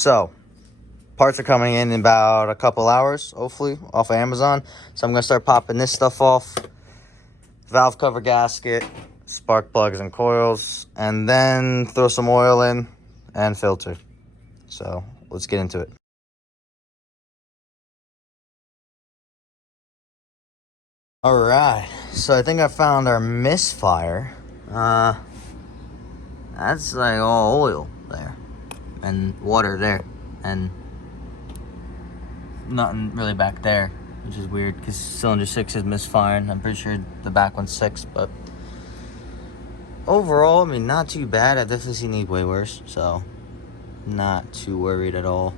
So, parts are coming in about a couple hours, hopefully, off of Amazon. So I'm going to start popping this stuff off. Valve cover gasket, spark plugs and coils, and then throw some oil in and filter. So, let's get into it. All right, so I think I found our misfire. That's like all oil there and water there and nothing really back there, which is weird because cylinder 6 is misfiring. I'm pretty sure the back one's 6, but overall, I mean, not too bad. I've definitely seen these way worse, so not too worried at all.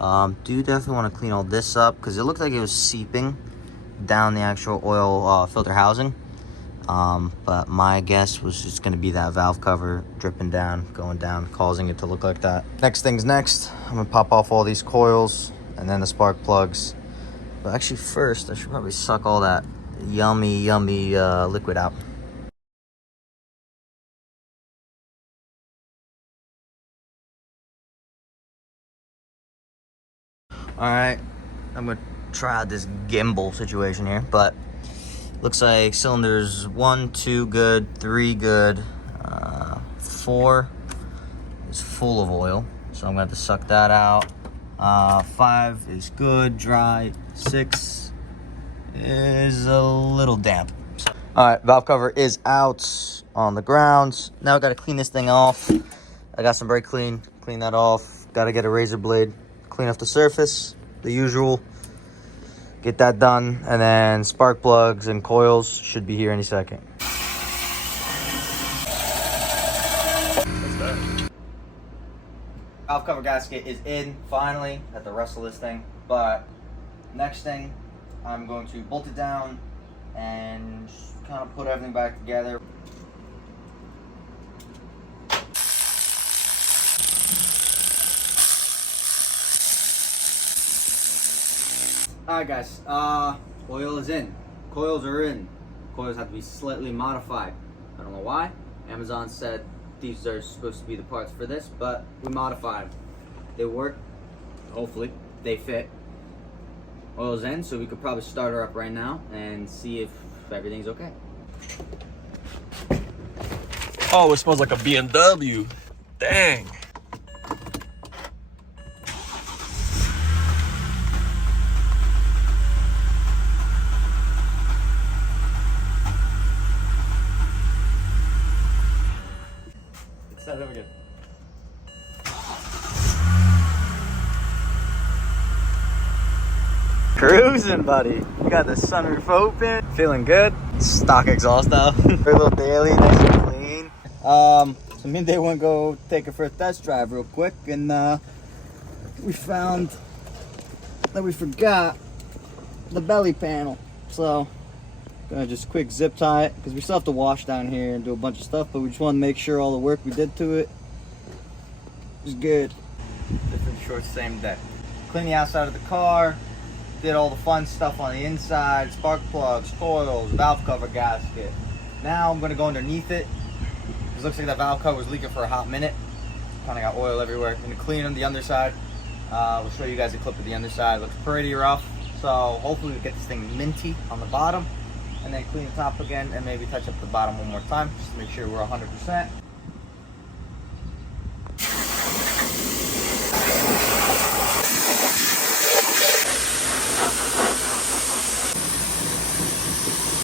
Do definitely want to clean all this up because it looked like it was seeping down the actual oil filter housing. But my guess was just going to be that valve cover dripping down, going down, causing it to look like that. Next thing's next. I'm going to pop off all these coils and then the spark plugs. But actually first, I should probably suck all that yummy liquid out. Alright, I'm going to try out this gimbal situation here, but looks like cylinders 1, 2 good, 3 good, 4 is full of oil, so I'm gonna have to suck that out. 5 is good, dry. 6 is a little damp. All right, valve cover is out on the ground. Now I gotta clean this thing off. I got some brake clean that off. Gotta get a razor blade, clean off the surface, the usual. Get that done, and then spark plugs and coils should be here any second. Valve cover gasket is in, finally. Had to wrestle this thing. But next thing, I'm going to bolt it down and just kind of put everything back together. Alright guys, oil is in, coils are in. Coils have to be slightly modified. I don't know why. Amazon said these are supposed to be the parts for this, but we modified them. They work, hopefully, they fit. Oil's in, so we could probably start her up right now and see if everything's okay. Oh, it smells like a BMW. Dang. Start over again. Cruising, buddy. You got the sunroof open. Feeling good. Stock exhaust now. Very little daily, nice and clean. So me and Dave went to go take it for a test drive real quick, and we found that we forgot the belly panel. So gonna just quick zip tie it because we still have to wash down here and do a bunch of stuff, but we just want to make sure all the work we did to it is good. Different shorts, same day. Clean the outside of the car, did all the fun stuff on the inside, spark plugs, coils, valve cover gasket. Now I'm gonna go underneath it. It looks like that valve cover was leaking for a hot minute. Kind of got oil everywhere. Gonna clean on the underside. We'll show you guys a clip of the underside. Looks pretty rough. So hopefully we get this thing minty on the bottom. And then clean the top again and maybe touch up the bottom one more time just to make sure we're 100%.